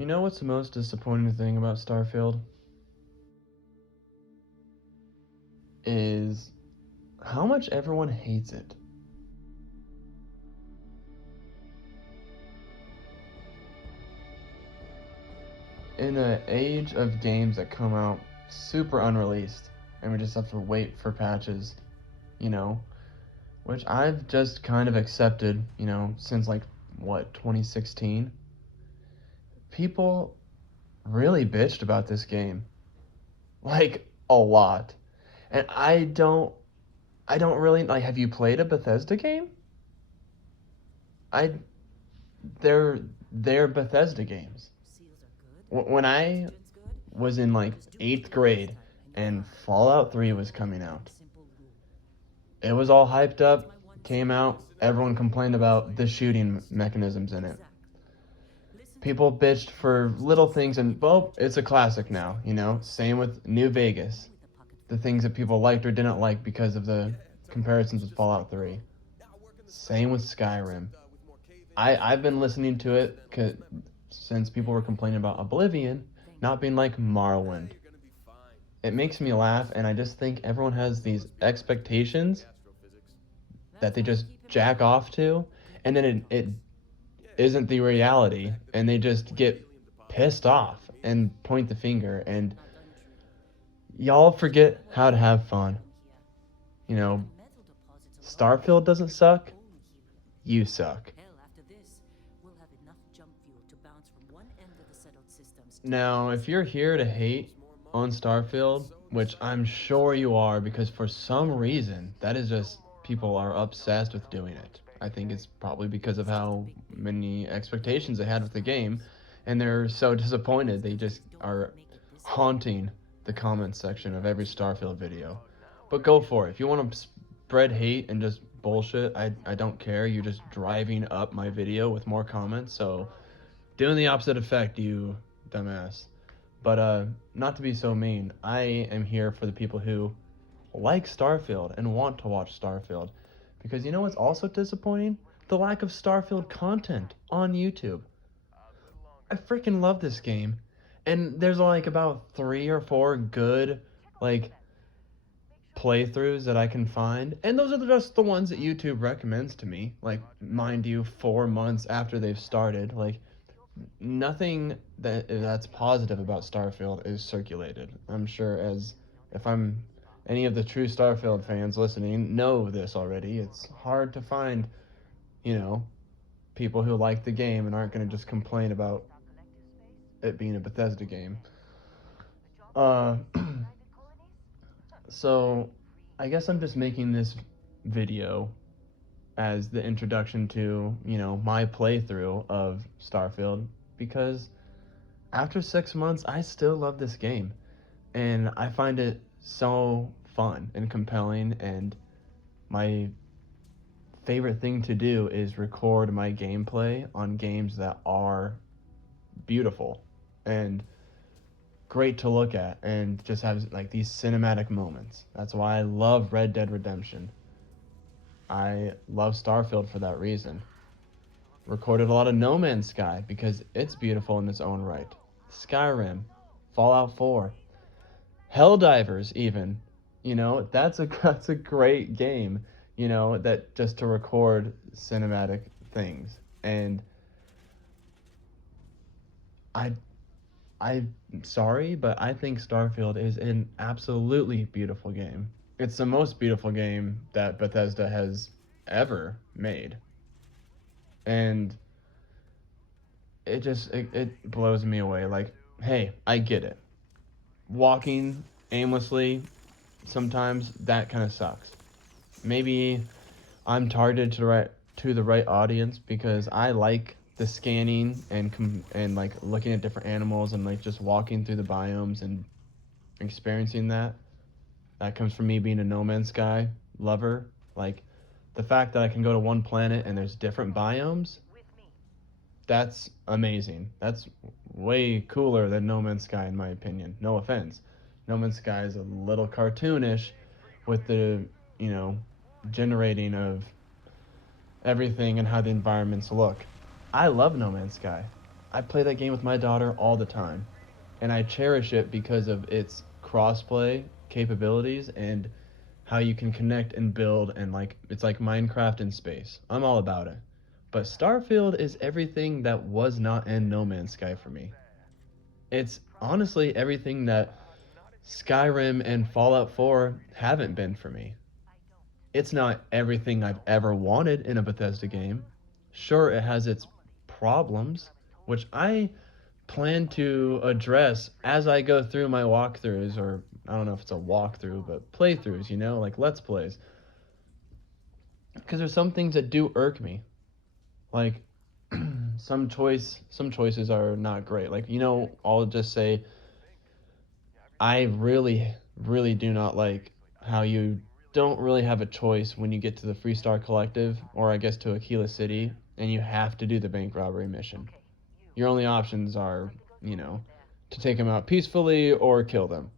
You know what's the most disappointing thing about Starfield? Is how much everyone hates it. In an age of games that come out super unreleased, and we just have to wait for patches, you know, which I've just kind of accepted, since like, what, 2016? People really bitched about this game. Like, a lot. And I don't really like. Have you played a Bethesda game? I they're Bethesda games. When I was in like eighth grade and Fallout 3 was coming out, it was all hyped up, came out, everyone complained about the shooting mechanisms in it. People bitched for little things, and well, it's a classic now. Same with New Vegas. The things that people liked or didn't like because of the comparisons with Fallout 3. Same with Skyrim. I've been listening to it since people were complaining about Oblivion not being like Morrowind. It makes me laugh, and I just think everyone has these expectations that they just jack off to, and then it isn't the reality, and they just get pissed off and point the finger, and y'all forget how to have fun. You know, Starfield doesn't suck, you suck. Now, if you're here to hate on Starfield, which I'm sure you are because for some reason that is just people are obsessed with doing it. I think it's probably because of how many expectations they had with the game and they're so disappointed they just are haunting the comments section of every Starfield video. But go for it. If you want to spread hate and just bullshit, I don't care. You're just driving up my video with more comments, so doing the opposite effect, you dumbass. But not to be so mean, I am here for the people who like Starfield and want to watch Starfield. Because you know what's also disappointing? The lack of Starfield content on YouTube. I freaking love this game. And there's like about 3 or 4 good like playthroughs that I can find. And those are just the ones that YouTube recommends to me. Like, mind you, 4 months after they've started. Like, nothing that's positive about Starfield is circulated. I'm sure as if I'm any of the true Starfield fans listening know this already. It's hard to find, you know, people who like the game and aren't going to just complain about it being a Bethesda game. Uh, so I guess I'm just making this video as the introduction to, my playthrough of Starfield because after 6 months, I still love this game, and I find it so fun and compelling. And my favorite thing to do is record my gameplay on games that are beautiful and great to look at, and just have like these cinematic moments. That's why I love Red Dead Redemption. I love Starfield for that reason. Recorded a lot of No Man's Sky because it's beautiful in its own right. Skyrim, Fallout 4, Helldivers even. That's a great game, that just to record cinematic things. And I I'm sorry, but I think Starfield is an absolutely beautiful game. It's the most beautiful game that Bethesda has ever made. And it blows me away. Like, hey, I get it. Walking aimlessly sometimes that kind of sucks. Maybe I'm targeted to the right audience because I like the scanning and like looking at different animals and like just walking through the biomes and experiencing that. That comes from me being a No Man's Sky lover. Like the fact that I can go to one planet and there's different biomes, that's amazing. That's way cooler than No Man's Sky in my opinion. No offense. No Man's Sky is a little cartoonish with the, you know, generating of everything and how the environments look. I love No Man's Sky. I play that game with my daughter all the time, and I cherish it because of its crossplay capabilities and how you can connect and build, and like it's like Minecraft in space. I'm all about it. But Starfield is everything that was not in No Man's Sky for me. It's honestly everything that Skyrim and Fallout 4 haven't been for me. It's not everything I've ever wanted in a Bethesda game. Sure, it has its problems, which I plan to address as I go through my walkthroughs, or I don't know if it's a walkthrough, but playthroughs, like Let's Plays. Because there's some things that do irk me. Like some choices are not great. Like, I'll just say I really, really do not like how you don't really have a choice when you get to the Freestar Collective, or I guess to Aquila City, and you have to do the bank robbery mission. Your only options are, to take them out peacefully or kill them.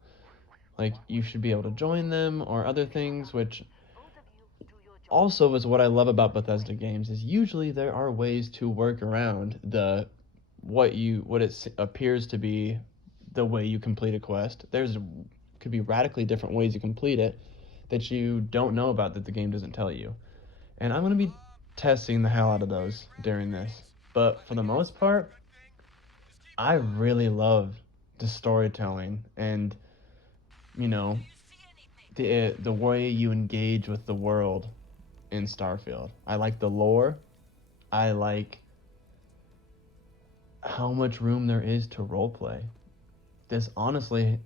Like, you should be able to join them or other things, which also is what I love about Bethesda games, is usually there are ways to work around what it appears to be the way you complete a quest. There's could be radically different ways you complete it that you don't know about, that the game doesn't tell you. And I'm going to be testing the hell out of those during this. But for the most part, I really love the storytelling and, you know, the way you engage with the world in Starfield. I like the lore. I like how much room there is to roleplay. This honestly,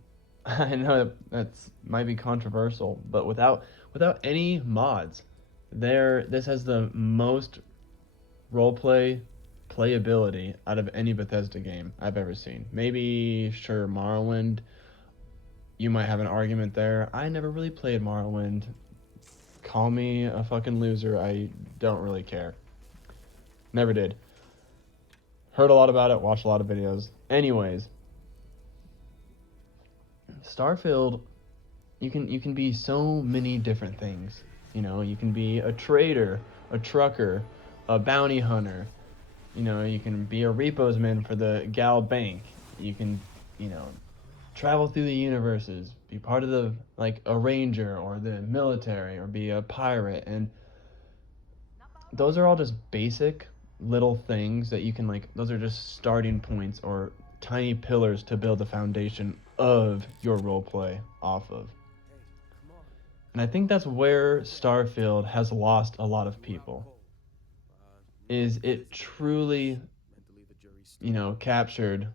I know that's might be controversial, but without any mods, this has the most roleplay playability out of any Bethesda game I've ever seen. Maybe sure Morrowind, you might have an argument there. I never really played Morrowind. Call me a fucking loser. I don't really care. Never did. Heard a lot about it, watched a lot of videos. Anyways, Starfield, you can be so many different things. You can be a trader, a trucker, a bounty hunter. You can be a repos man for the Gal Bank. You can, travel through the universes, be part of a ranger or the military, or be a pirate. And those are all just basic little things that you can, those are just starting points or tiny pillars to build the foundation of your role play off of. And I think that's where Starfield has lost a lot of people. Is it truly, captured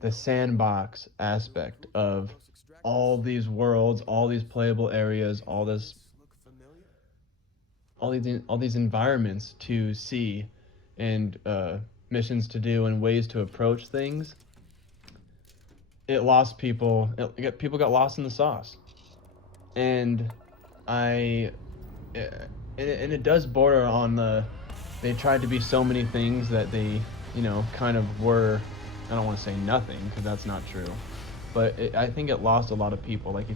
the sandbox aspect of all these worlds, all these playable areas, all these environments to see, and missions to do, and ways to approach things. It lost people. People got lost in the sauce, and I, and it does border on the. They tried to be so many things that they, kind of were. I don't want to say nothing, because that's not true, but I think it lost a lot of people. Like,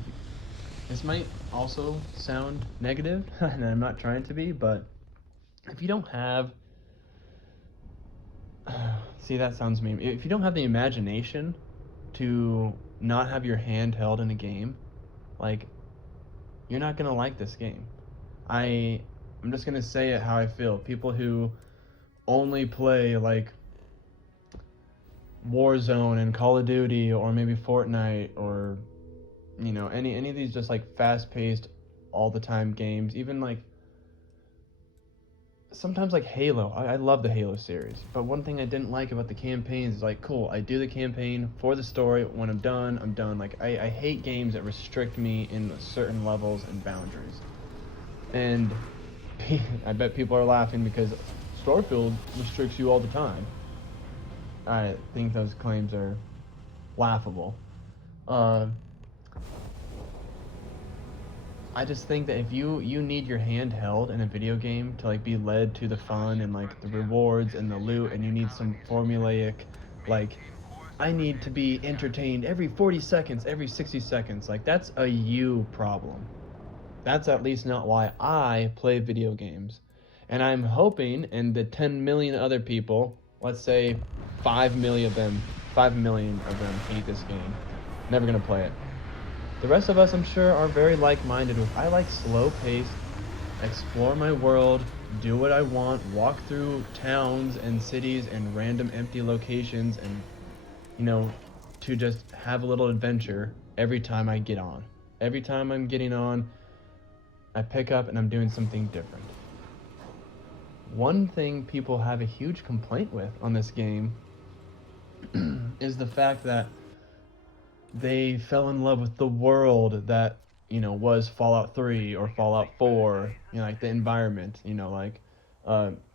this might also sound negative, and I'm not trying to be, but if you don't have, see, that sounds mean. If you don't have the imagination to not have your hand held in a game, you're not gonna like this game. I'm just gonna say it how I feel. People who only play Warzone and Call of Duty, or maybe Fortnite, or any of these just fast-paced all the time games, even sometimes Halo. I love the Halo series, but one thing I didn't like about the campaigns is cool, I do the campaign for the story. When I'm done, I'm done. I hate games that restrict me in certain levels and boundaries. And I bet people are laughing because Starfield restricts you all the time. I think those claims are laughable. I just think that if you need your hand held in a video game to be led to the fun and the rewards and the loot, and you need some formulaic, I need to be entertained every 40 seconds, every 60 seconds, that's a you problem. That's at least not why I play video games. And I'm hoping, and the 10 million other people, let's say 5 million of them hate this game. Never gonna play it. The rest of us, I'm sure, are very like-minded with I like slow-paced, explore my world, do what I want, walk through towns and cities and random empty locations and, you know, to just have a little adventure every time I get on. Every time I'm getting on, I pick up and I'm doing something different. One thing people have a huge complaint with on this game is the fact that they fell in love with the world that, was Fallout 3 or Fallout 4, like the environment, like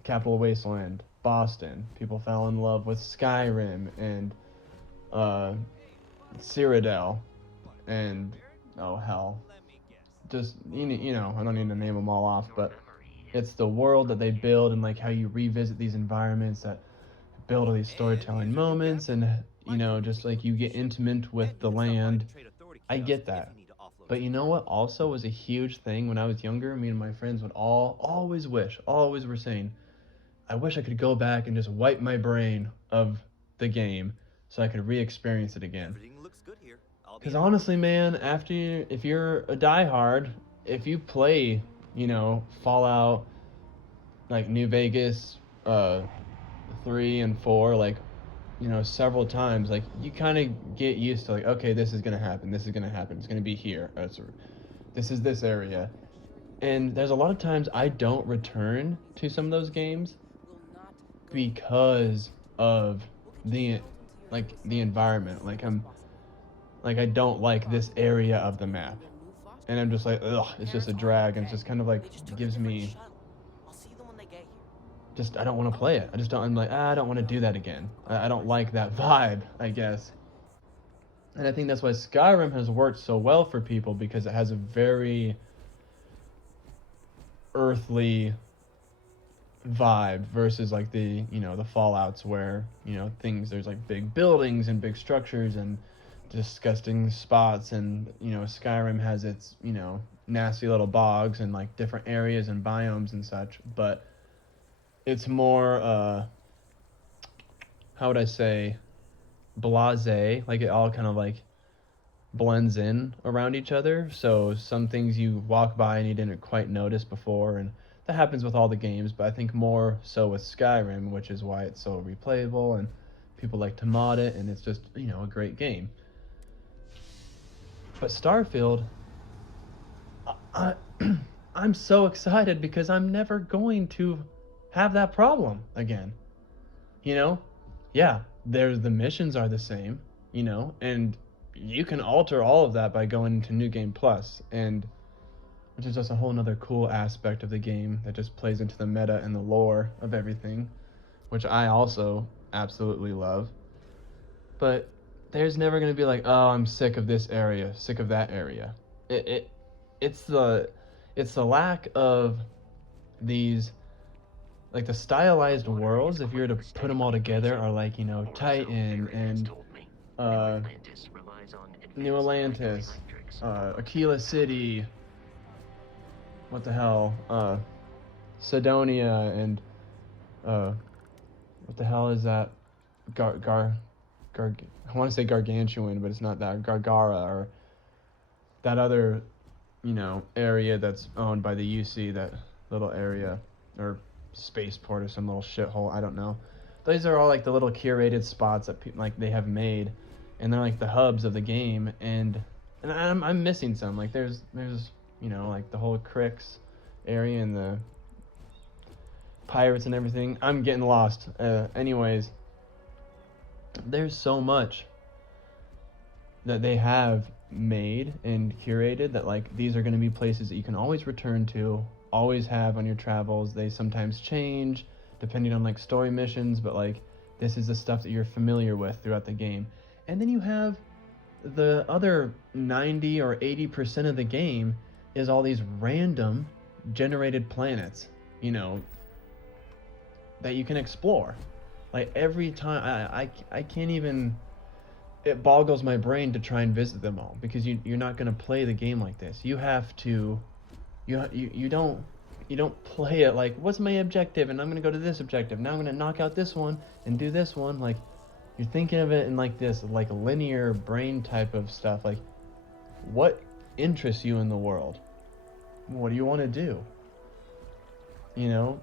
Capital Wasteland, Boston. People fell in love with Skyrim and uh, Cyrodiil and, oh hell, just, I don't need to name them all off, but it's the world that they build and like how you revisit these environments that build all these storytelling moments and, just like you get intimate with the land. I get that. But you know what also was a huge thing when I was younger? Me and my friends would always were saying, I wish I could go back and just wipe my brain of the game so I could re-experience it again. Because honestly, man, if you're a diehard, if you play, Fallout, like New Vegas, 3 and 4, like, several times, like you kind of get used to like, okay, this is gonna happen, this is gonna happen, it's gonna be here, this is this area, and there's a lot of times I don't return to some of those games because of the the environment. Like I don't like this area of the map, and I'm just like, ugh, it's just a drag, and it's just kind of like gives me just I don't want to play it. I just don't. I'm like, I don't want to do that again. I don't like that vibe, I guess. And I think that's why Skyrim has worked so well for people because it has a very earthly vibe versus like the Fallouts where things there's like big buildings and big structures and disgusting spots, and Skyrim has its nasty little bogs and like different areas and biomes and such, but it's more how would I say, blasé, like it all kind of like blends in around each other. So some things you walk by and you didn't quite notice before, and that happens with all the games, but I think more so with Skyrim, which is why it's so replayable and people like to mod it, and it's just a great game. But Starfield, I, I'm so excited because I'm never going to have that problem again. You know, yeah, there's the missions are the same, and you can alter all of that by going into New Game Plus, and which is just a whole nother cool aspect of the game that just plays into the meta and the lore of everything, which I also absolutely love. But there's never gonna be like, oh, I'm sick of this area, sick of that area. It, it it's the lack of these, like the stylized worlds. If you were to put them all together, are like Titan and uh, New Atlantis, Aquila City. What the hell? Sidonia and what the hell is that? I want to say Gargantuan, but it's not that. Gargara, or that other, area that's owned by the UC, that little area, or spaceport or some little shithole. I don't know. These are all like the little curated spots that like they have made, and they're like the hubs of the game. And I'm missing some. Like there's like the whole Crix area and the pirates and everything. I'm getting lost. Anyways, there's so much that they have made and curated that like these are going to be places that you can always return to, always have on your travels. They sometimes change depending on like story missions, but like this is the stuff that you're familiar with throughout the game. And then you have the other 90 or 80% of the game is all these random generated planets, that you can explore. Like every time I can't even, it boggles my brain to try and visit them all because you're not going to play the game like this. You have to, you don't play it like, what's my objective, and I'm going to go to this objective, now I'm going to knock out this one and do this one. Like You're thinking of it in like this, like linear brain type of stuff. Like, what interests you in the world? What do you want to do? You know,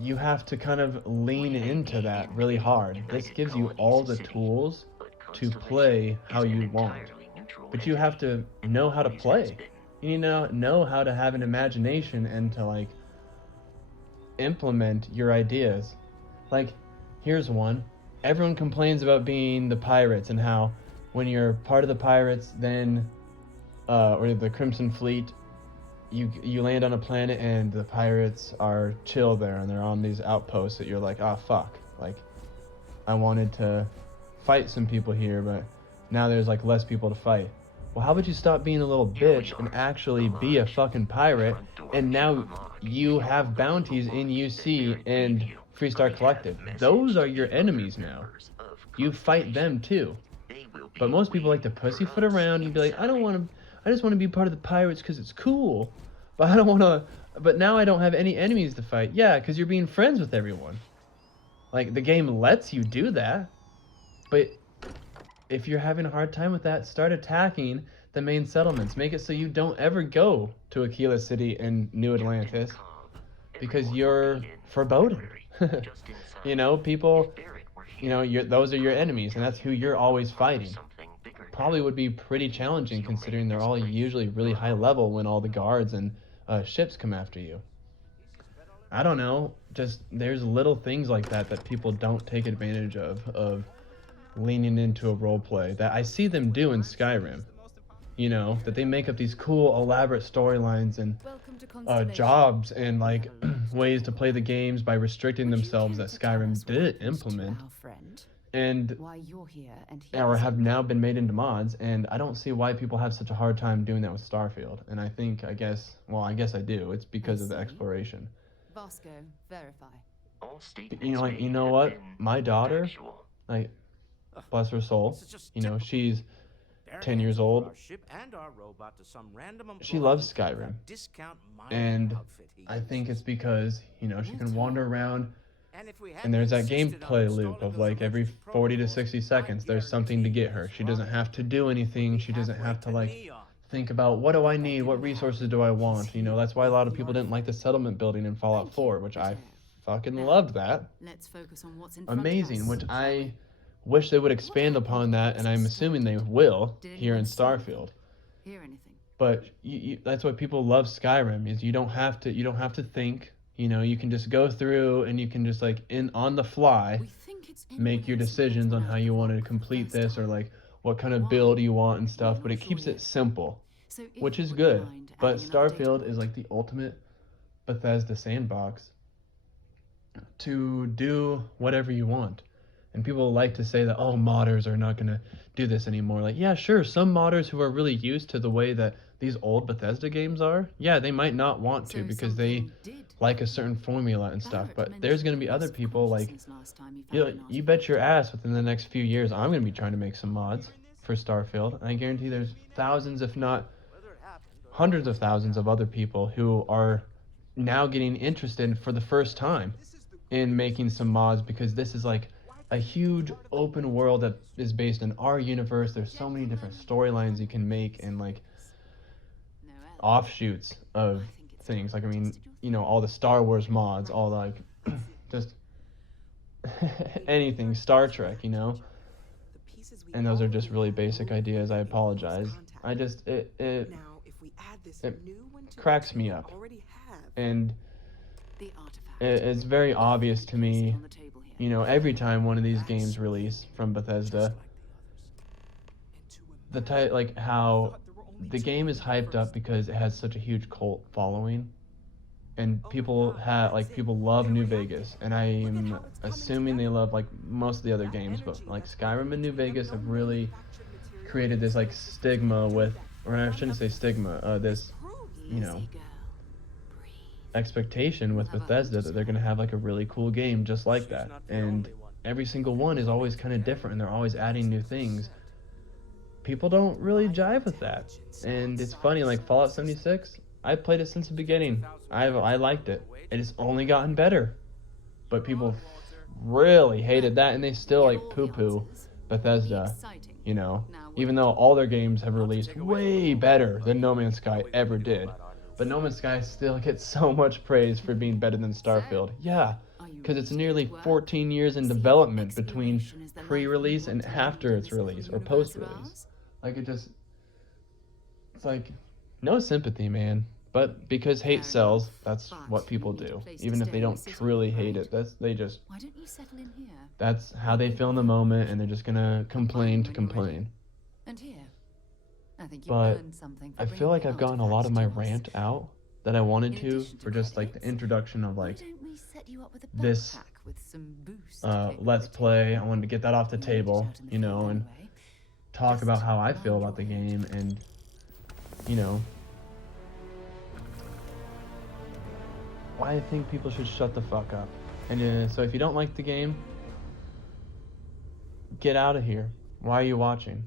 you have to kind of lean into that really hard. This gives you all the tools to play how you want, but you have to know how to play. You need to know how to have an imagination and to like implement your ideas. Like, here's one. Everyone complains about being the pirates and how when you're part of the pirates, then or the Crimson Fleet, you land on a planet and the pirates are chill there and they're on these outposts that you're like, ah, fuck. Like, I wanted to fight some people here, but now there's like less people to fight. Well, how about you stop being a little bitch and actually be a fucking pirate? And now you have bounties in UC and Freestar Collective. Those are your enemies now. You fight them too. But most people like to pussyfoot around and be like, I don't want to. I just want to be part of the pirates because it's cool. But I don't want to. But now I don't have any enemies to fight. Yeah, because you're being friends with everyone. Like, the game lets you do that. But if you're having a hard time with that, start attacking the main settlements. Make it so you don't ever go to Aquila City and New Atlantis because you're foreboding. You know, people, you know, those are your enemies, and that's who you're always fighting. Probably would be pretty challenging considering they're all usually really high level when all the guards and ships come after you. I don't know, just there's little things like that that people don't take advantage of leaning into a role play that I see them do in Skyrim. You know, that they make up these cool, elaborate storylines and jobs and like ways to play the games by restricting themselves that Skyrim did implement and or have now been made into mods. And I don't see why people have such a hard time doing that with Starfield. And I think, I guess I do. It's because of the exploration. Vasco, verify. You know, like, you know what? My daughter, like, bless her soul, you know, she's 10 years old. She loves Skyrim. And I think it's because, you know, she can wander around and there's that gameplay loop of like every 40 to 60 seconds there's something to get her. She doesn't have to do anything. She doesn't have to like think about what do I need, what resources do I want. You know, that's why a lot of people didn't like the settlement building in Fallout 4, which I fucking loved that. Let's focus on what's in Amazing, which I wish they would expand upon that, and I'm assuming they will here in Starfield. Hear anything? But that's why people love Skyrim is you don't have to think. You know, you can just go through and you can just like in on the fly make your decisions on how you want to complete this or like what kind of build you want and stuff. But it keeps it simple, which is good. But Starfield is like the ultimate Bethesda sandbox to do whatever you want. And people like to say that, oh, modders are not going to do this anymore. Like, yeah, sure, some modders who are really used to the way that these old Bethesda games are, yeah, they might not want to because they like a certain formula and stuff. But there's going to be other people like, you bet your ass within the next few years, I'm going to be trying to make some mods for Starfield. And I guarantee there's thousands, if not hundreds of thousands of other people who are now getting interested for the first time in making some mods because this is like a huge open world that is based in our universe. There's so many different storylines you can make and like offshoots of things. Like, I mean, you know, all the Star Wars mods, all like just anything Star Trek, you know. And those are just really basic ideas. I apologize. I just it cracks me up, and it's very obvious to me. You know, every time one of these games release from Bethesda, like how the game is hyped up because it has such a huge cult following, and people love New Vegas, and I'm assuming they love like most of the other games, but like Skyrim and New Vegas have really created this like stigma with, or I shouldn't say stigma, this, you know, expectation with Bethesda that they're going to have like a really cool game just like that. And every single one is always kind of different and they're always adding new things. People don't really jive with that. And it's funny, like Fallout 76, I played it since the beginning. I liked it. And it's only gotten better. But people really hated that, and they still Get like all the poo-poo answers. Be Bethesda, exciting. you know, Now, what even do though you all their games have Not to released take away from the way role-playing, better but than No Man's what Sky are we gonna ever do did. about our new But No friend? Man's Sky still gets so much praise for being better than So, Starfield. Yeah, are you because ready it's to get nearly to work? 14 years in See if development between exploration is the life we pre-release want and to lead after in its this little release or universe of post-release. ours? Like it's like no sympathy, man. But because Fair hate sells, enough, that's but what you people need a do. place to Even if stay they in the don't city, truly hate right? it, they just Why don't you settle in here? that's how they Maybe feel in the we'll moment, watch and they're just gonna complain mine to when you're ready. complain. And here, I think you've But earned something for I feel bringing like the I've gotten a lot artifacts of my to us. rant out that I wanted In to addition to for just like the credits, introduction of why like don't we set you up with a this backpack with some boost let's capability? play. I wanted to get that off the You'll need it table, out in the you field know, and anyway. talk about Just how I feel mind about the your head. game and you know why I think people should shut the fuck up. And so if you don't like the game, get out of here. Why are you watching?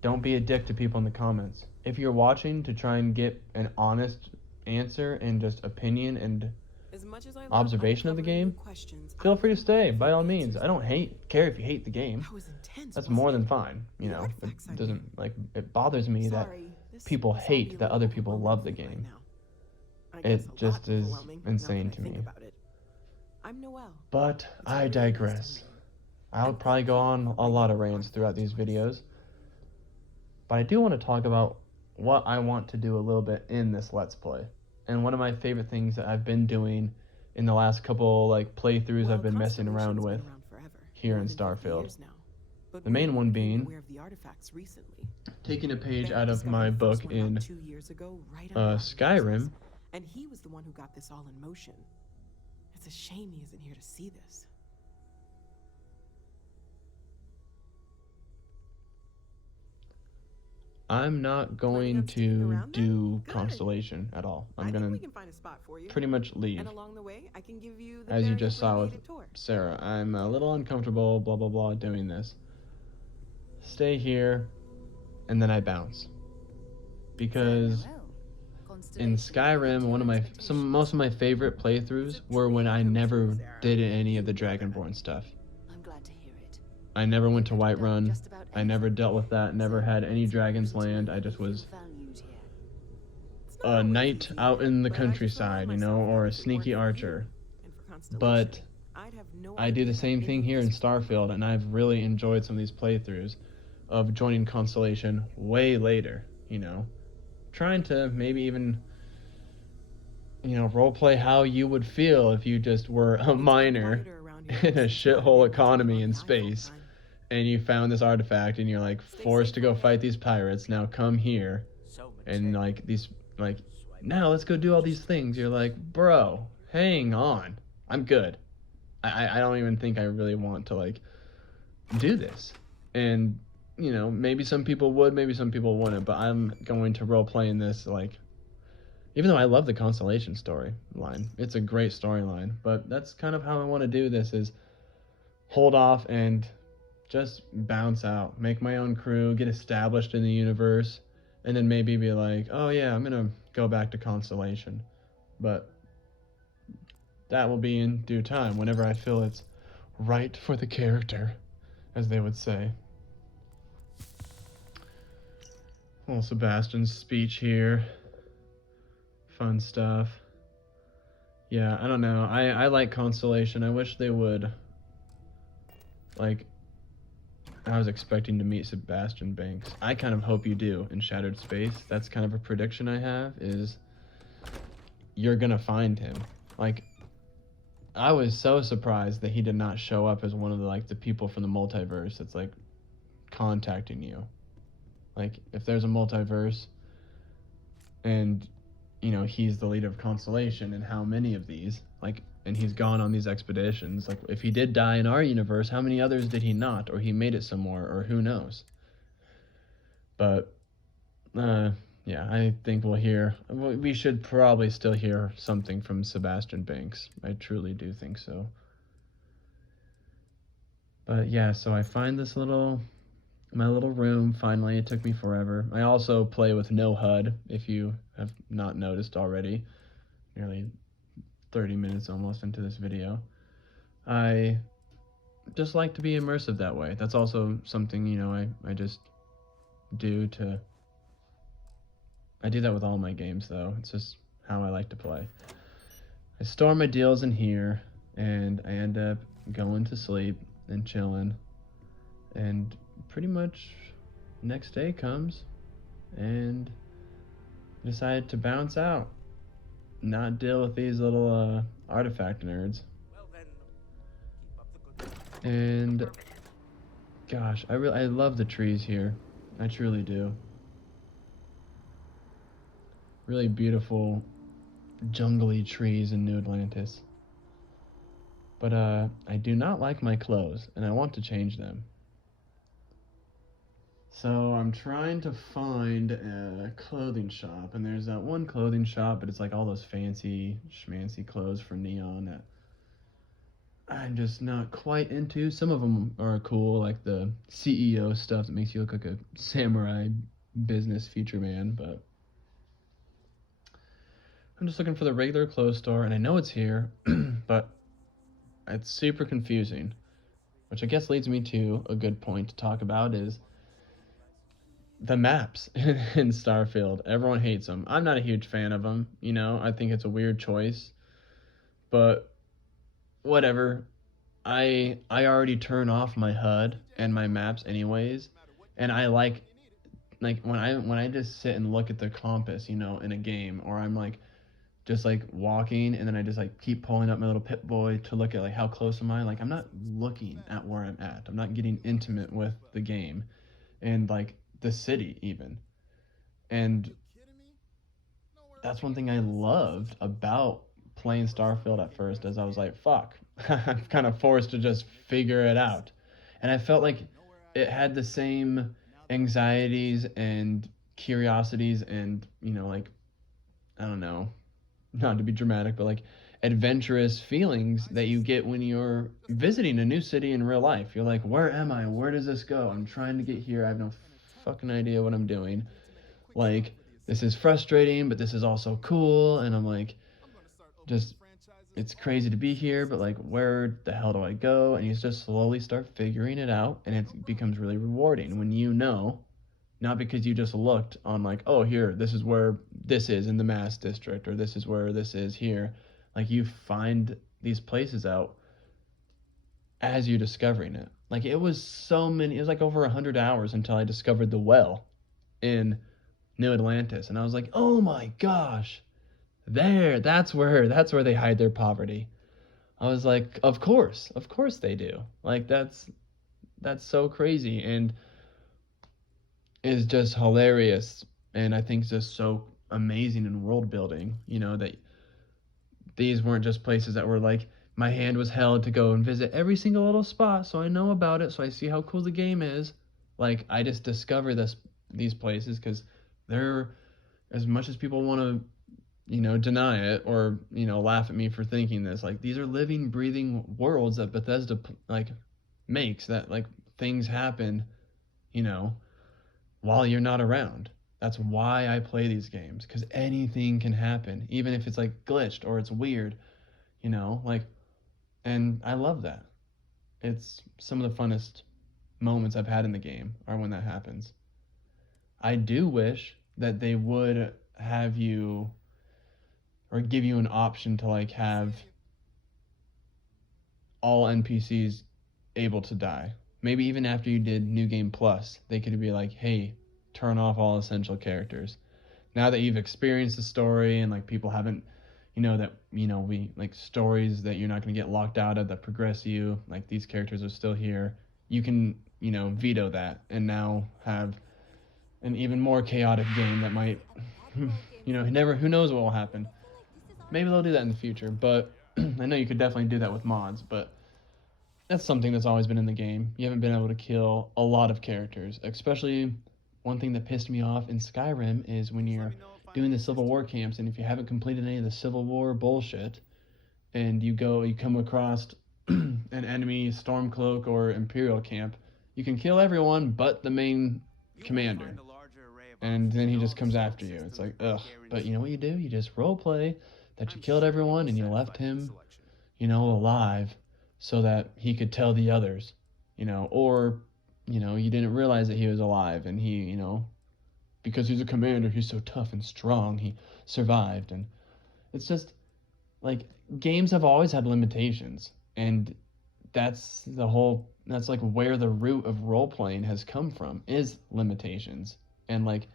Don't be a dick to people in the comments. If you're watching to try and get an honest answer and just opinion and As much as I love observation of the uncovering new game, questions, feel I free to couldn't stay find by all the means. answers I don't yet. care if you hate the game. That was intense. That's wasn't more it? than fine. You The know, artifacts, I it mean. doesn't like it bothers me that Sorry, this people must all be hate a that little other people overwhelming love for the me right game. now. I guess It a just lot is overwhelming, insane now that to I think me. about it. I'm Noelle. But It's I really nice to digress. meet you. I'll And probably thank go you on for a bringing lot of the rants throughout artifact these to us. videos. But I do want to talk about what I want to do a little bit in this Let's Play. And one of my favorite things that I've been doing in the last couple like playthroughs Well, I've been messing around Constellation's with been around forever, here more in than 50 Starfield. years now. But The main we one became being aware of the artifacts recently. taking a page Barrett out of discovered my the book first one in about 2 years ago, right under our noses, Skyrim. and he was the one who got this all in motion. It's a shame he isn't here to see this. I'm not Planning going on sticking to around then? do Good. Constellation at all. I'm I think gonna we can find a spot for you. pretty much leave. And along the way, I can give you the As you Barrett just saw with abbreviated tour. Sarah, I'm a little uncomfortable, blah blah blah, doing this. Stay here, and then I bounce. Because in Skyrim, one of my most of my favorite playthroughs were when I never did any of the Dragonborn stuff. I'm glad to hear it. I never went to Whiterun. I never dealt with that. Never had any Dragon's Land. I just was Valued here. It's not a always knight easy, out in the but I just countryside, you remind know, myself or that a if it sneaky weren't for you archer. and for Constellation, But I'd have no I do idea the that same any thing of here in this was possible. Starfield, and I've really enjoyed some of these playthroughs of joining Constellation way later, you know. Trying to maybe even, you know, roleplay how you would feel if you just were a It's been miner quieter around here in a ever since you got shithole in between economy on in the iPhone space, time. and you found this artifact, and you're like Stay forced safe to go over fight there. these pirates. Now come here, So and mature. like these, like, now let's go do all these things. You're like, bro, hang on, I'm good. I don't even think I really want to like do this. And you know, maybe some people would, maybe some people wouldn't, but I'm going to role play in this like even though I love the Constellation storyline. It's a great storyline, but that's kind of how I want to do this is hold off and just bounce out, make my own crew, get established in the universe, and then maybe be like, "Oh yeah, I'm going to go back to Constellation." But that will be in due time whenever I feel it's right for the character, as they would say. Well, Sebastian's speech here. Fun stuff. Yeah, I don't know. I like Constellation. I wish they would. Like, I was expecting to meet Sebastian Banks. I kind of hope you do in Shattered Space. That's kind of a prediction I have, is you're gonna find him. Like, I was so surprised that he did not show up as one of the, like, the people from the multiverse that's, like, contacting you. Like, if there's a multiverse and, you know, he's the leader of Constellation, and how many of these, like, and he's gone on these expeditions, like, if he did die in our universe, how many others did he not, or he made it somewhere, or who knows. But yeah, I think we should probably still hear something from Sebastian Banks. I truly do think so. But yeah, so I find my little room. Finally, it took me forever. I also play with no HUD, if you have not noticed already. Nearly 30 minutes almost into this video. I just like to be immersive that way. That's also something, I just do to. I do that with all my games, though. It's just how I like to play. I store my deals in here, and I end up going to sleep and chilling. And pretty much next day comes, and I decide to bounce out, not deal with these little artifact nerds. And gosh, I love the trees here. I truly do. Really beautiful, jungly trees in New Atlantis. But I do not like my clothes, and I want to change them. So I'm trying to find a clothing shop, and there's that one clothing shop, but it's like all those fancy schmancy clothes from Neon that I'm just not quite into. Some of them are cool, like the CEO stuff that makes you look like a samurai business future man, but I'm just looking for the regular clothes store, and I know it's here, but it's super confusing, which I guess leads me to a good point to talk about is the maps in Starfield. Everyone hates them. I'm not a huge fan of them, I think it's a weird choice, but whatever. I already turn off my HUD and my maps anyways, and I like when I just sit and look at the compass, in a game, or I'm like just like walking and then I just like keep pulling up my little Pip Boy to look at like how close am I. Like I'm not looking at where I'm at. I'm not getting intimate with the game and like the city even. And that's one thing I loved about playing Starfield at first, as I was like, fuck, I'm kind of forced to just figure it out. And I felt like it had the same anxieties and curiosities and, like, I don't know, not to be dramatic, but like adventurous feelings that you get when you're visiting a new city in real life. You're like, where am I? Where does this go? I'm trying to get here. I have no fucking idea what I'm doing. Like, this is frustrating, but this is also cool. And I'm like, just, it's crazy to be here, but like, where the hell do I go? And you just slowly start figuring it out. And it becomes really rewarding when not because you just looked on like, oh, here, this is where this is in the mass district, or this is where this is here. Like, you find these places out as you're discovering it. Like, it was like over 100 hours until I discovered the well in New Atlantis. And I was like, oh my gosh, that's where they hide their poverty. I was like, of course they do. Like, that's so crazy and is just hilarious, and I think just so amazing in world building, that these weren't just places that were like my hand was held to go and visit every single little spot so I know about it, so I see how cool the game is. Like, I just discover these places because they're, as much as people want to, deny it or, laugh at me for thinking this, like, these are living breathing worlds that Bethesda like makes, that like things happen, you know while you're not around. That's why I play these games, because anything can happen, even if it's like glitched or it's weird, like, and I love that. It's some of the funnest moments I've had in the game are when that happens. I do wish that they would have you or give you an option to like have all NPCs able to die. Maybe even after you did New Game Plus, they could be like, hey, turn off all essential characters. Now that you've experienced the story and like people haven't, that we like stories that you're not going to get locked out of that progress you, like these characters are still here, you can, veto that and now have an even more chaotic game that might, never, who knows what will happen. Maybe they'll do that in the future, but I know you could definitely do that with mods, but that's something that's always been in the game. You haven't been able to kill a lot of characters, especially one thing that pissed me off in Skyrim is when you're doing the Civil War camps, and if you haven't completed any of the Civil War bullshit, and you come across an enemy Stormcloak or Imperial camp, you can kill everyone but the main commander, and then he just comes after you. It's like, ugh. But you know what you do? You just role play that you killed everyone and you left him, alive, so that he could tell the others, or, you didn't realize that he was alive and he, because he's a commander, he's so tough and strong, he survived. And it's just like games have always had limitations, and that's like where the root of role playing has come from, is limitations, and like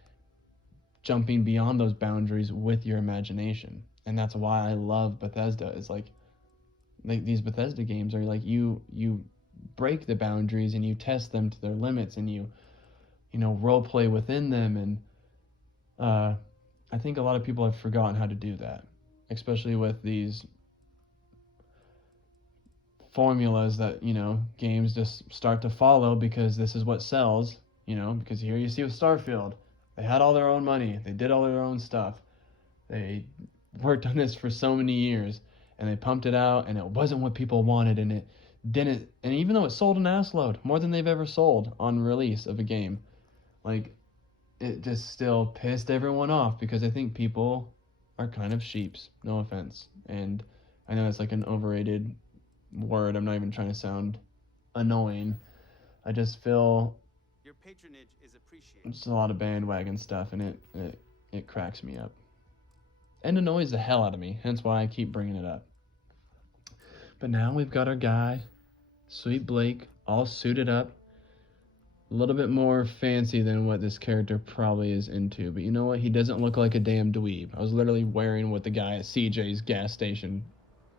jumping beyond those boundaries with your imagination. And that's why I love Bethesda. Is like these Bethesda games are like you break the boundaries and you test them to their limits, and you role play within them. And I think a lot of people have forgotten how to do that, especially with these formulas that games just start to follow because this is what sells. Because here you see with Starfield, they had all their own money, they did all their own stuff, they worked on this for so many years, and they pumped it out, and it wasn't what people wanted, and it didn't. And even though it sold an assload, more than they've ever sold on release of a game, like, it just still pissed everyone off because I think people are kind of sheeps. No offense, and I know it's like an overrated word. I'm not even trying to sound annoying. I just feel Your patronage is appreciated. it's a lot of bandwagon stuff, and it cracks me up and annoys the hell out of me. Hence why I keep bringing it up. But now we've got our guy, Sweet Blake, all suited up. A little bit more fancy than what this character probably is into. But you know what? He doesn't look like a damn dweeb. I was literally wearing what the guy at CJ's gas station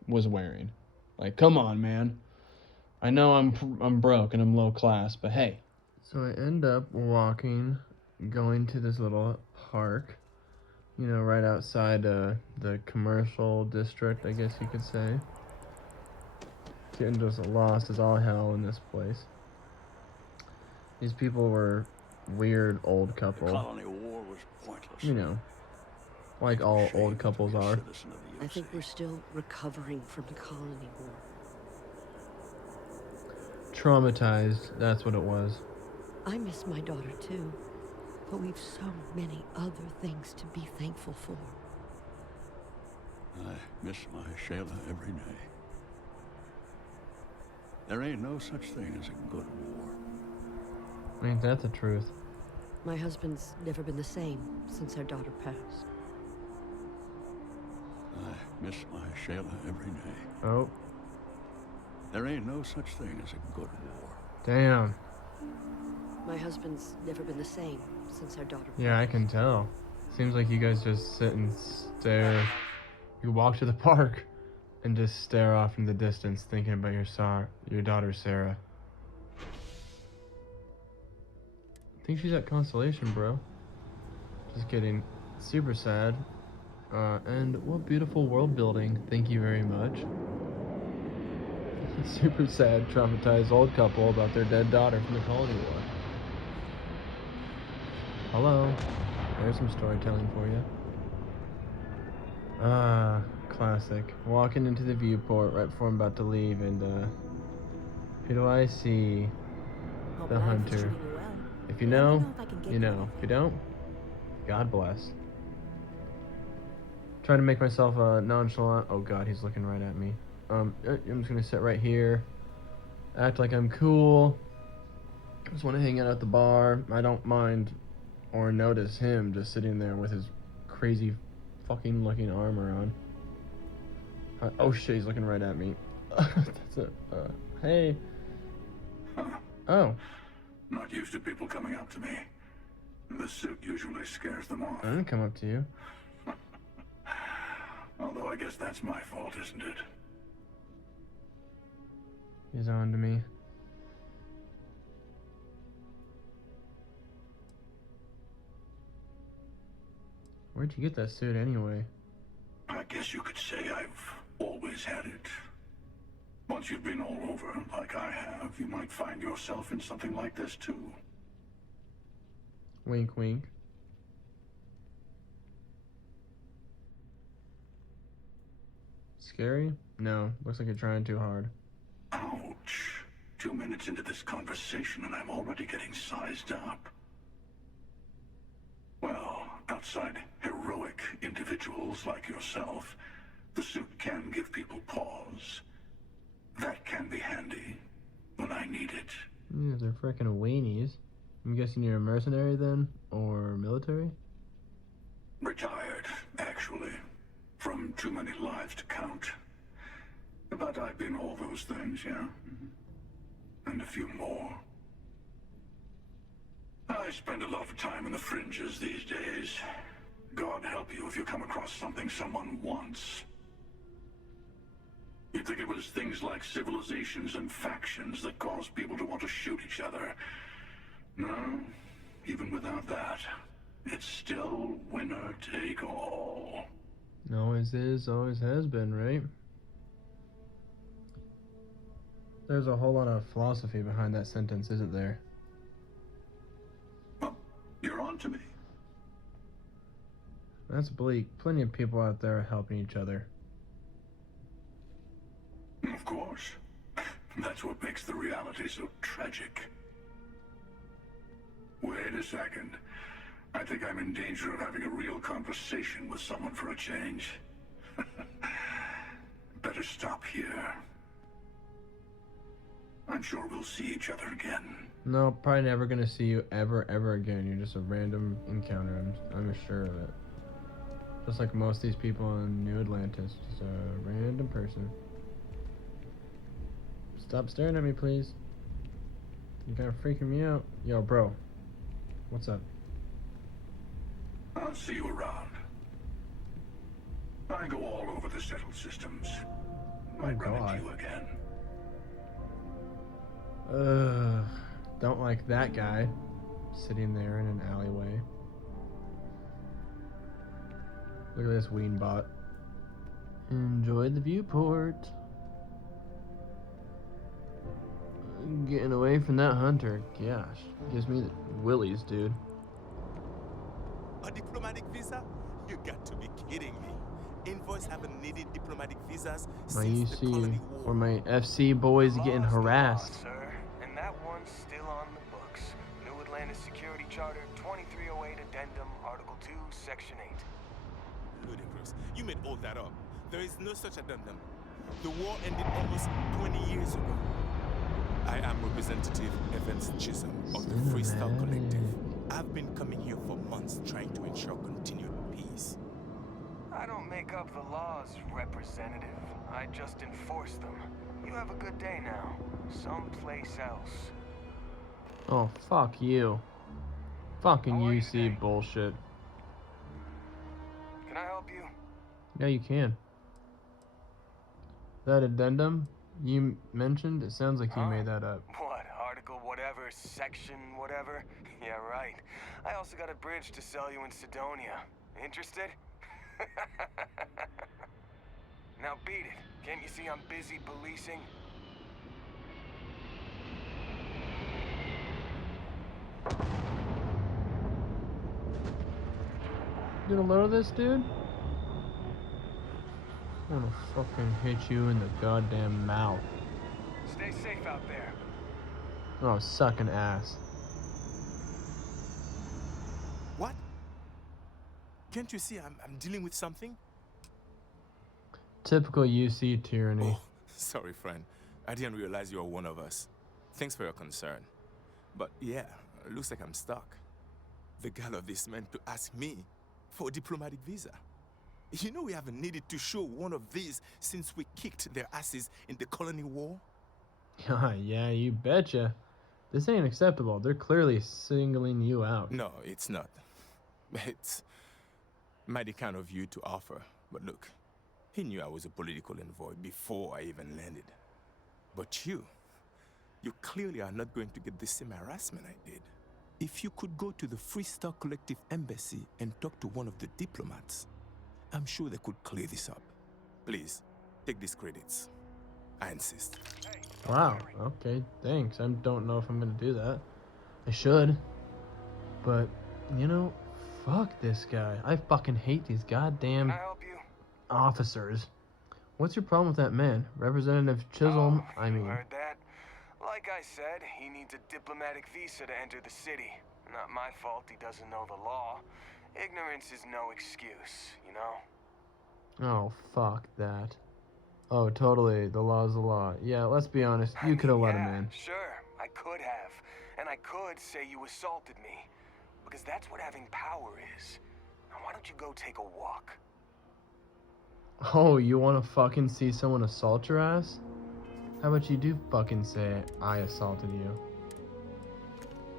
was wearing. Like, come on, man. I know I'm broke and I'm low class, but hey. So I end up going to this little park, right outside the commercial district, I guess you could say. Getting just lost as all hell in this place. These people were weird old couple. The colony war was pointless. Like all Shame old to couples be a are. citizen of the I think OC. we're still recovering from the colony war. Traumatized, that's what it was. I miss my daughter too, but we've so many other things to be thankful for. I miss my Shayla every day. There ain't no such thing as a good war. Ain't that the truth? My husband's never been the same since our daughter passed. I miss my Shayla every day. Oh, There ain't no such thing as a good war. damn. My husband's never been the same since our daughter passed. Yeah, I can tell. Seems like you guys just sit and stare. You walk to the park and just stare off in the distance thinking about your daughter, Sarah. I think she's at Constellation, bro. Just kidding. Super sad. And what beautiful world building. Thank you very much. Super sad, traumatized old couple about their dead daughter from the colony war. Hello. There's some storytelling for you. Ah, classic. Walking into the viewport right before I'm about to leave, and who do I see? The hunter. If you know, you know. If you don't, God bless. Trying to make myself nonchalant. Oh God, he's looking right at me. I'm just gonna sit right here, act like I'm cool. Just want to hang out at the bar. I don't mind or notice him just sitting there with his crazy fucking looking armor on. Oh shit, he's looking right at me. That's it. Hey. Oh. Not used to people coming up to me. The suit usually scares them off. I didn't come up to you. Although I guess that's my fault, isn't it? He's on to me. Where'd you get that suit anyway? I guess you could say I've always had it. Once you've been all over, like I have, you might find yourself in something like this too. Wink, wink. Scary? No. Looks like you're trying too hard. Ouch. 2 minutes into this conversation and I'm already getting sized up. Well, outside heroic individuals like yourself, the suit can give people pause. That can be handy when I need it. Yeah, they're freaking weenies. I'm guessing you're a mercenary then? Or military? Retired, actually. From too many lives to count. But I've been all those things, yeah? And a few more. I spend a lot of time in the fringes these days. God help you if you come across something someone wants. You'd think it was things like civilizations and factions that cause people to want to shoot each other. No, even without that, it's still winner take all. Always is, always has been, right? There's a whole lot of philosophy behind that sentence, isn't there? Well, you're on to me. That's bleak. Plenty of people out there helping each other. Of course. That's what makes the reality so tragic. Wait a second. I think I'm in danger of having a real conversation with someone for a change. Better stop here. I'm sure we'll see each other again. No, probably never gonna see you ever again. You're just a random encounter. I'm sure of it. Just like most of these people in New Atlantis. Just a random person. Stop staring at me, please. You're kind of freaking me out. Yo, bro. What's up? I'll see you around. I go all over the settled systems. Might run into you again. Don't like that guy sitting there in an alleyway. Look at this ween bot. Enjoy the viewport. Getting away from that hunter. Gosh, gives me the willies, dude. A diplomatic visa? You got to be kidding me. Invoice haven't needed diplomatic visas My since the Colony UC War. or my FC boys getting Law's the law, harassed. sir, and that one's still on the books. New Atlantis Security Charter 2308 Addendum, Article 2, Section 8. Ludicrous. You made all that up. There is no such addendum. The war ended almost 20 years ago. I am Representative Evans Chisholm of the Freestyle Collective. I've been coming here for months trying to ensure continued peace. I don't make up the laws, Representative. I just enforce them. You have a good day now. Someplace else. Oh, fuck you. Fucking How are you UC today? bullshit. Can I help you? Yeah, you can. That addendum you mentioned, it sounds like you made that up. What, article whatever, section whatever? Yeah, right. I also got a bridge to sell you in Sidonia. Interested? Now beat it. Can't you see I'm busy policing? You gonna load this, dude? I'm gonna fucking hit you in the goddamn mouth. Stay safe out there. Oh, sucking ass. What? Can't you see I'm dealing with something? Typical UC tyranny. Oh, sorry, friend. I didn't realize you were one of us. Thanks for your concern. But yeah, looks like I'm stuck. The gall of this man to ask me for a diplomatic visa. You know we haven't needed to show one of these since we kicked their asses in the Colony War? Yeah, you betcha. This ain't acceptable. They're clearly singling you out. No, it's not. It's mighty kind of you to offer. But look, he knew I was a political envoy before I even landed. But you clearly are not going to get the same harassment I did. If you could go to the Freestyle Collective embassy and talk to one of the diplomats, I'm sure they could clear this up. Please, take these credits. I insist. Wow, okay, thanks. I don't know if I'm gonna do that. I should. But, you know, fuck this guy. I fucking hate these goddamn Can I help you? officers. What's your problem with that man? Representative Chisholm, Oh, I you mean. heard that? Like I said, he needs a diplomatic visa to enter the city. Not my fault he doesn't know the law. Ignorance is no excuse, you know? Oh, fuck that. Oh, totally. The law's the law. Yeah, let's be honest. You could have let him in. Sure, I could have. And I could say you assaulted me. Because that's what having power is. Now why don't you go take a walk? Oh, you want to fucking see someone assault your ass? How about you do fucking say I assaulted you?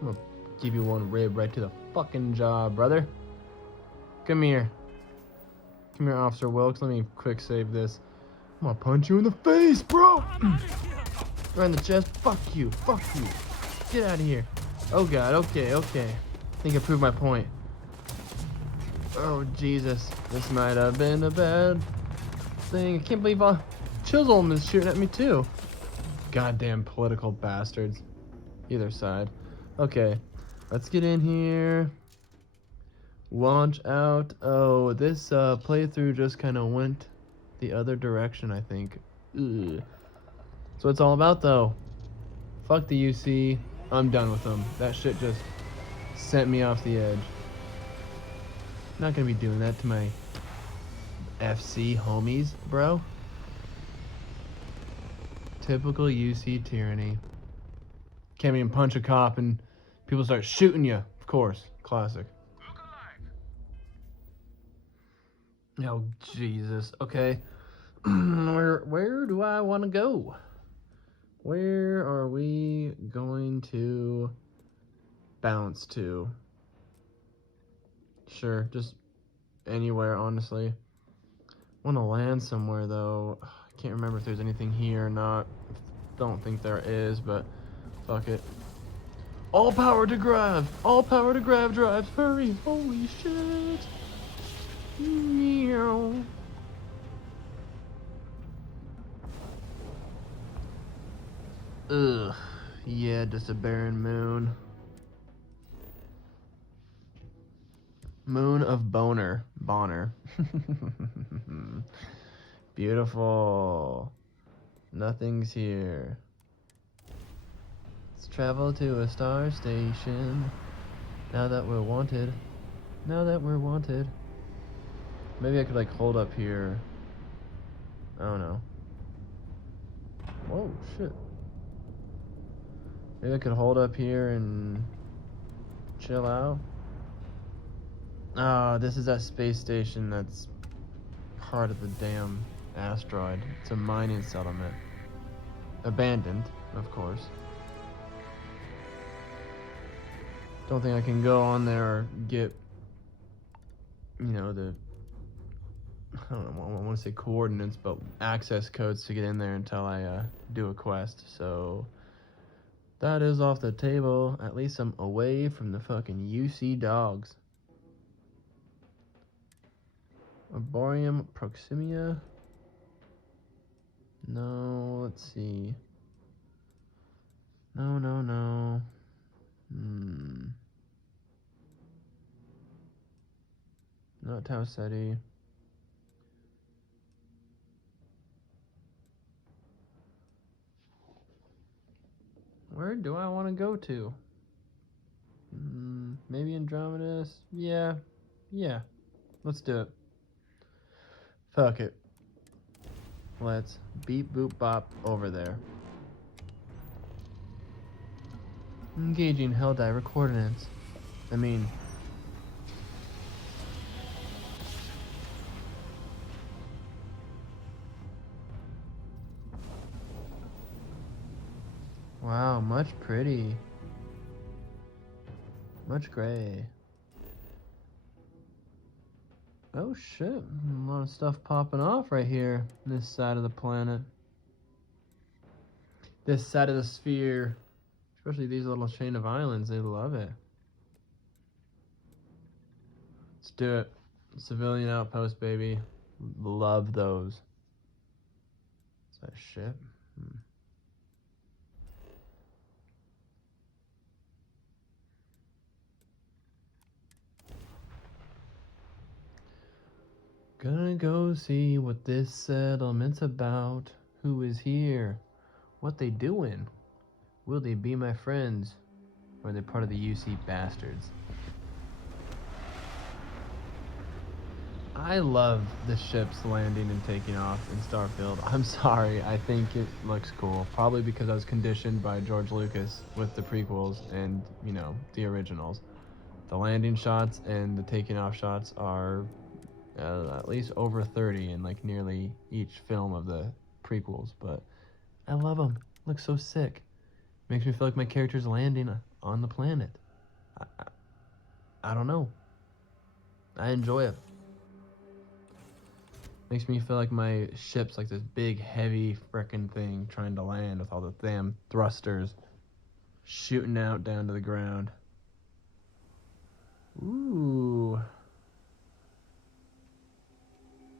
I'm gonna give you one rib right to the fucking jaw, brother. Come here. Come here, Officer Wilkes. Let me quick save this. I'm gonna punch you in the face, bro! Right in the chest. Fuck you. Fuck you. Get out of here. Oh, God. Okay, okay. I think I proved my point. Oh, Jesus. This might have been a bad thing. I can't believe Chisholm is shooting at me, too. Goddamn political bastards. Either side. Okay. Let's get in here. Launch out. Oh, this playthrough just kind of went the other direction, I think. Ugh. So it's all about, though. Fuck the UC. I'm done with them. That shit just sent me off the edge. Not gonna be doing that to my FC homies, bro. Typical UC tyranny. Can't even punch a cop and people start shooting you. Of course. Classic. Oh, Jesus. Okay. Where do I want to go? Where are we going to bounce to? Sure, just anywhere, honestly. Want to land somewhere, though. I can't remember if there's anything here or not. Don't think there is, but fuck it. All power to Grav! All power to Grav drives! Hurry! Holy shit! Meow. Ugh. Yeah, just a barren moon. Moon of Bonner. Bonner. Beautiful. Nothing's here. Let's travel to a star station. Now that we're wanted. Now that we're wanted. Maybe I could like hold up here. I don't know. Whoa, shit. Maybe I could hold up here and chill out. Ah, this is that space station that's part of the damn asteroid. It's a mining settlement. Abandoned, of course. Don't think I can go on there or get, you know, the, I don't know, I want to say coordinates, but access codes to get in there until I do a quest. So that is off the table. At least I'm away from the fucking UC dogs. Arborium Proximia. No, let's see. No. Not Tau Ceti. Where do I want to go to? Maybe Andromedus? Yeah. Let's do it. Fuck it. Let's beep boop bop over there. Engaging Helldiver coordinates. I mean... Wow, much pretty. Much gray. Oh shit, a lot of stuff popping off right here on this side of the planet. This side of the sphere. Especially these little chain of islands, they love it. Let's do it. Civilian outpost, baby. Love those. Is that shit? Gonna go see what this settlement's about. Who is here? What they doing? Will they be my friends? Or are they part of the UC bastards? I love the ships landing and taking off in Starfield. I'm sorry, I think it looks cool. Probably because I was conditioned by George Lucas with the prequels and, you know, the originals. The landing shots and the taking off shots are at least over 30 in like nearly each film of the prequels, but I love them. Looks so sick. Makes me feel like my character's landing on the planet. I, I, I don't know. I enjoy it. Makes me feel like my ship's like this big, heavy frickin' thing trying to land with all the damn thrusters shooting out down to the ground. Ooh.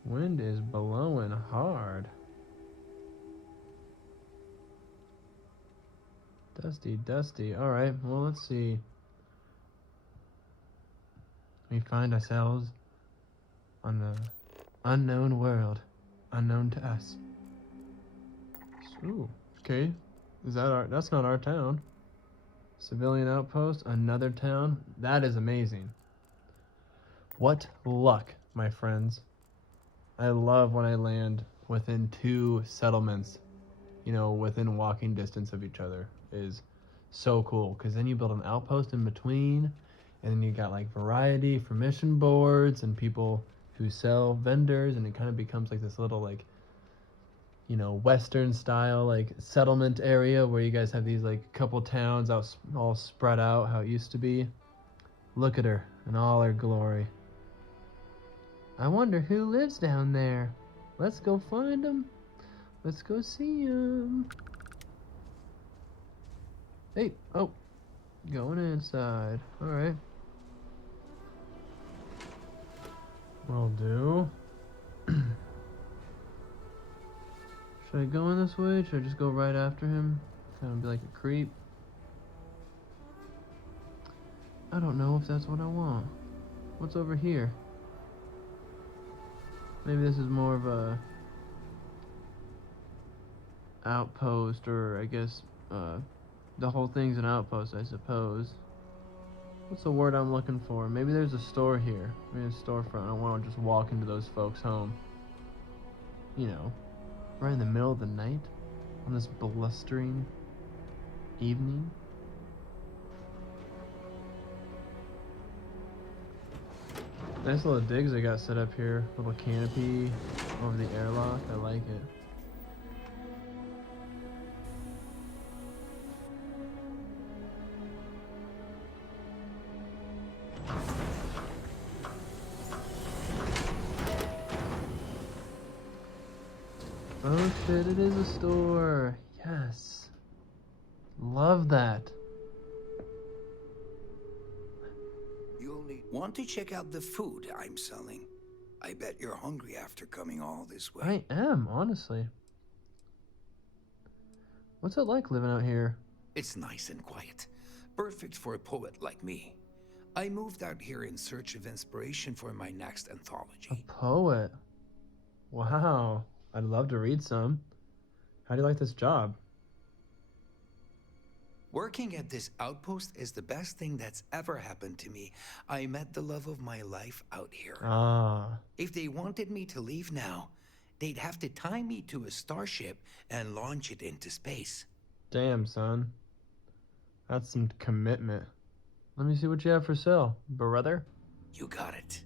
Wind is blowing hard. Dusty, dusty. Alright, well, let's see. We find ourselves on the unknown world, unknown to us. Ooh, okay. Is that our? That's not our town. Civilian outpost, another town. That is amazing. What luck, my friends. I love when I land within two settlements, you know, within walking distance of each other. Is so cool, because then you build an outpost in between, and then you got like variety for mission boards and people who sell vendors, and it kind of becomes like this little like, you know, western style like settlement area where you guys have these like couple towns out all spread out how it used to be. Look at her in all her glory. I wonder who lives down there. Let's go find them. Let's go see them. Hey, oh, going inside. All right. Will do. Should I go in this way? Should I just go right after him? Kind of be like a creep. I don't know if that's what I want. What's over here? Maybe this is more of a outpost, or I guess the whole thing's an outpost, I suppose. What's the word I'm looking for? Maybe there's a store here. Maybe a storefront. I don't want to just walk into those folks' home. You know, right in the middle of the night on this blustering evening. Nice little digs they got set up here. Little canopy over the airlock. I like it. Oh shit, it is a store. Yes. Love that. You'll want to check out the food I'm selling. I bet you're hungry after coming all this way. I am, honestly. What's it like living out here? It's nice and quiet. Perfect for a poet like me. I moved out here in search of inspiration for my next A anthology. poet. Wow. I'd love to read some. How do you like this job? Working at this outpost is the best thing that's ever happened to me. I met the love of my life out here. Ah. If they wanted me to leave now, they'd have to tie me to a starship and launch it into space. Damn, son. That's some commitment. Let me see what you have for sale, brother. You got it.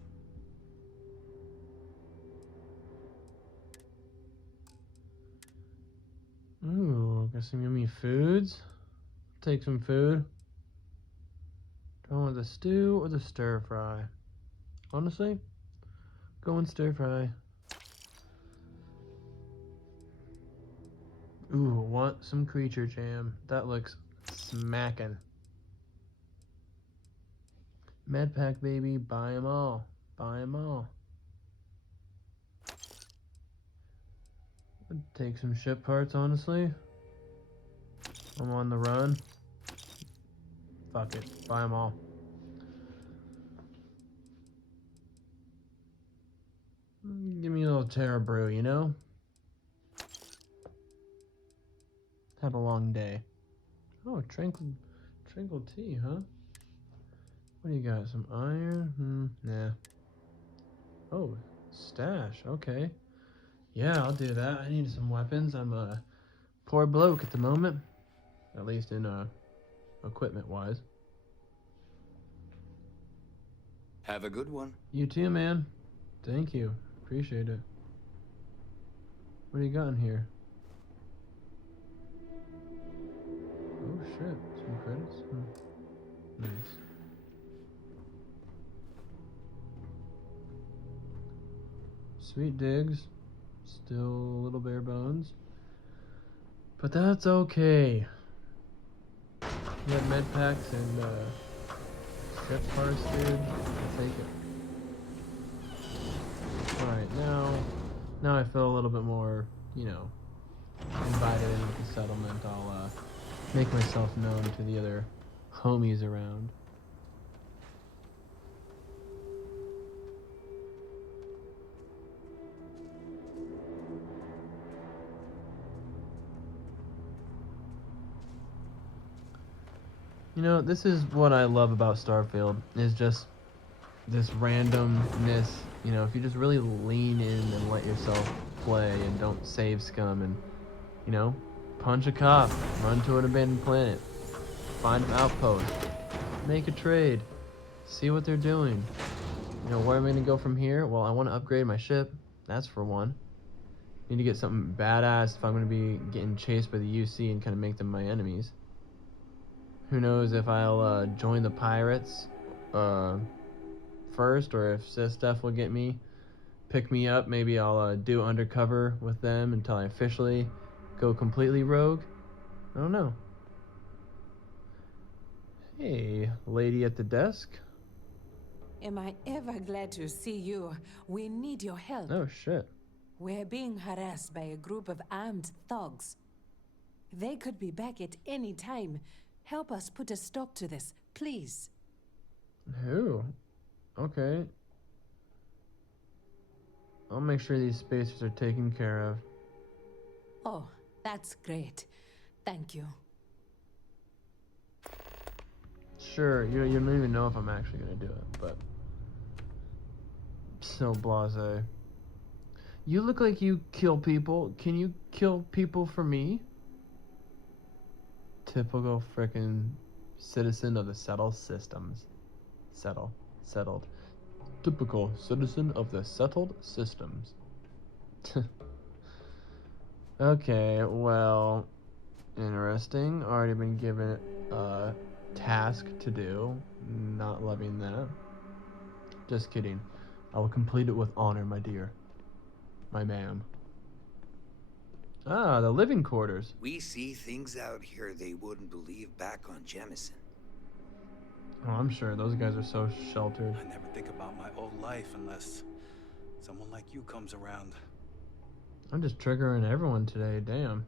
Ooh, got some yummy foods. Take some food. Do I want the stew or the stir fry? Honestly, going stir fry. Ooh, want some creature jam. That looks smacking. Med pack, baby. Buy 'em all. Buy 'em all. I'd take some ship parts, honestly. I'm on the run. Fuck it. Buy 'em all. Give me a little Terra Brew, you know? Had a long day. Oh, tranquil tea, huh? What do you got? Some iron? Nah. Oh, Stash, okay. Yeah, I'll do that. I need some weapons. I'm a poor bloke at the moment. At least in equipment-wise. Have a good one. You too, man. Thank you. Appreciate it. What do you got in here? Oh shit, some credits? Nice. Sweet digs. Still a little bare bones. But that's okay. You got med packs and strip parts, dude. I'll take it. Alright, now I feel a little bit more, you know, invited into the settlement. I'll make myself known to the other homies around. You know, this is what I love about Starfield, is just this randomness. You know, if you just really lean in and let yourself play and don't save scum and, you know, punch a cop, run to an abandoned planet, find an outpost, make a trade, see what they're doing. You know, where am I going to go from here? Well, I want to upgrade my ship. That's for one. Need to get something badass if I'm going to be getting chased by the UC and kind of make them my enemies. Who knows if I'll join the pirates first, or if Steph will get me, pick me up. Maybe I'll do undercover with them until I officially go completely rogue. I don't know. Hey, lady at the desk. Am I ever glad to see you? We need your help. Oh shit. We're being harassed by a group of armed thugs. They could be back at any time. Help us put a stop to this, please. Who? Okay. I'll make sure these spacers are taken care of. Oh, that's great. Thank you. Sure, you don't even know if I'm actually gonna do it, but so blasé. You look like you kill people. Can you kill people for me? Typical frickin' citizen of the settled systems. Settled. Typical citizen of the settled systems. Okay, well, interesting. Already been given a task to do. Not loving that. Just kidding. I will complete it with honor, my dear. My ma'am. Ah, the living quarters. We see things out here they wouldn't believe back on Jemison. Oh, I'm sure those guys are so sheltered. I never think about my old life unless someone like you comes around. I'm just triggering everyone today, damn.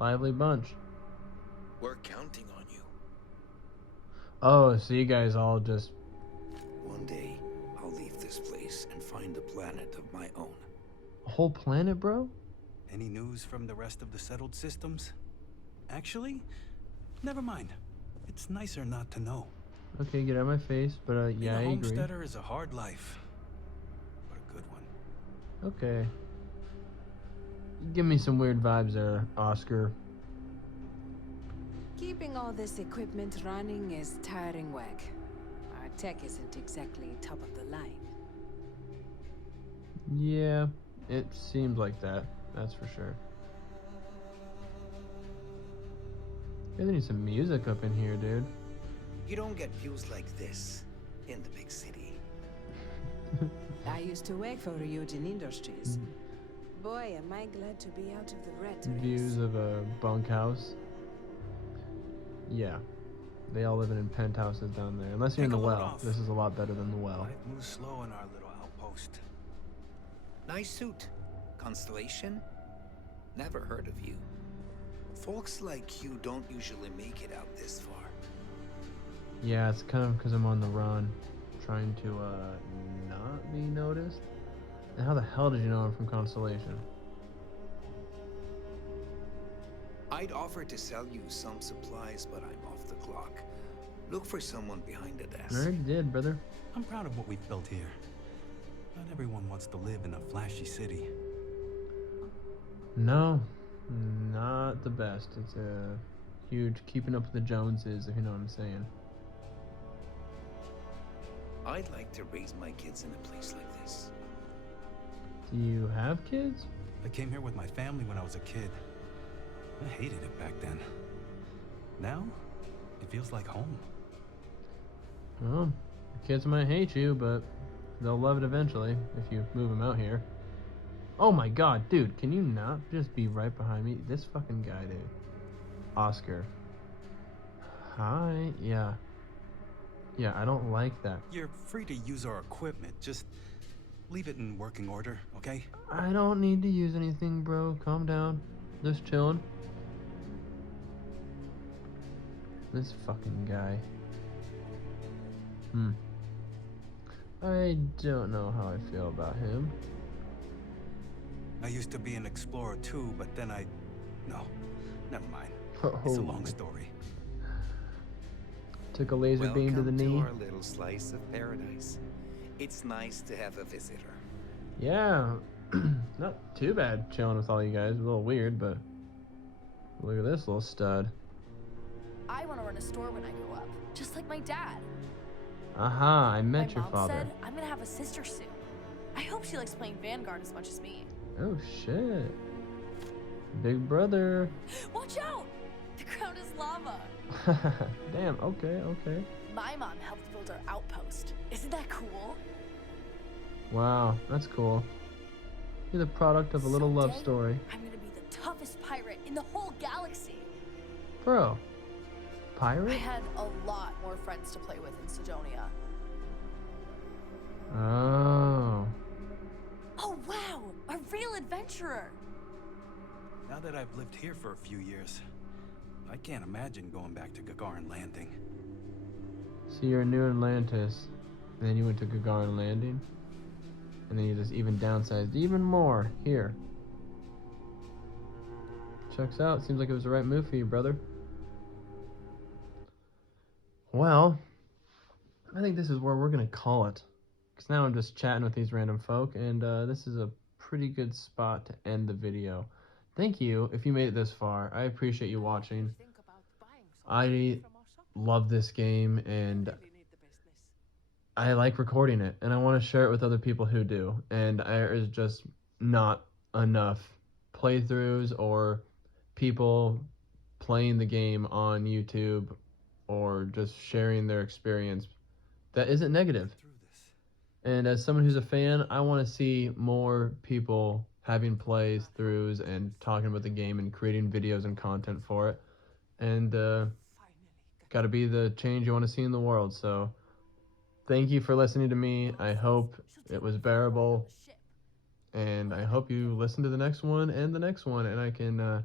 Lively bunch. We're counting on you. Oh, so you guys all just... One day, I'll leave this place and find a planet of my own. A whole planet, bro? Any news from the rest of the settled systems? Actually, never mind. It's nicer not to know. Okay, get out of my face, but Being yeah, I a agree. homesteader is a hard life, but a good one. Okay. Give me some weird vibes there, Oscar. Keeping all this equipment running is tiring work. Our tech isn't exactly top of the line. Yeah, it seems like that. That's for sure. Really need some music up in here, dude. You don't get views like this in the big city. I used to work for Ryujin Industries. Boy, am I glad to be out of the rat race. Views of a bunkhouse. Yeah. They all living in penthouses down there. Unless you're in the Take a load well. off. This is a lot better than the well. Life moves slow in our little outpost. Nice suit. Constellation? Never heard of you. Folks like you don't usually make it out this far. Yeah, it's kind of because I'm on the run. Trying to, not be noticed. And how the hell did you know I'm from Constellation? I'd offer to sell you some supplies, but I'm off the clock. Look for someone behind the I desk. already did, brother. I'm proud of what we've built here. Not everyone wants to live in a flashy city. No, not the best. It's a huge keeping up with the Joneses, if you know what I'm saying. I'd like to raise my kids in a place like this. Do you have kids? I came here with my family when I was a kid. I hated it back then. Now, it feels like home. Well, your kids might hate you, but they'll love it eventually if you move them out here. Oh my god, dude, can you not just be right behind me? This fucking guy, dude. Oscar. Hi. Yeah. Yeah, I don't like that. You're free to use our equipment. Just leave it in working order, okay? I don't need to use anything, bro. Calm down. Just chilling. This fucking guy. I don't know how I feel about him. I used to be an explorer too, but then no, never mind. It's a long story. Took a laser beam to the knee. Welcome to our little slice of paradise. It's nice to have a visitor. Yeah, not too bad chilling with all you guys. A little weird, but look at this little stud. I want to run a store when I grow up, just like my dad. Aha, I met your My mom father. said I'm gonna have a sister soon. I hope she likes playing Vanguard as much as me. Oh shit. Big brother. Watch out! The ground is lava. Damn, okay. My mom helped build our outpost. Isn't that cool? Wow, that's cool. You're the product of a little love Someday, story. I'm gonna be the toughest pirate in the whole galaxy. Bro. I Pirate? had a lot more friends to play with in Sidonia. Oh. Oh wow! A real adventurer! Now that I've lived here for a few years, I can't imagine going back to Gagarin Landing. So you're new Atlantis, and then you went to Gagarin Landing, and then you just even downsized even more here. Checks out. Seems like it was the right move for you, brother. Well, I think this is where we're gonna call it, because now I'm just chatting with these random folk, and this is a pretty good spot to end the video. Thank you if you made it this far. I appreciate you watching. I love this game, and I like recording it, and I want to share it with other people who do, and there is just not enough playthroughs or people playing the game on YouTube or just sharing their experience that isn't negative. And as someone who's a fan, I want to see more people having plays throughs and talking about the game and creating videos and content for it. And got to be the change you want to see in the world. So thank you for listening to me. I hope it was bearable, and I hope you listen to the next one and the next one, and I can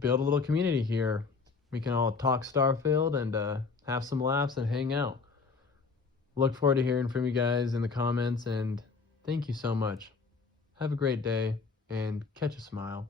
build a little community here. We can all talk Starfield and have some laughs and hang out. Look forward to hearing from you guys in the comments, and thank you so much. Have a great day, and catch a smile.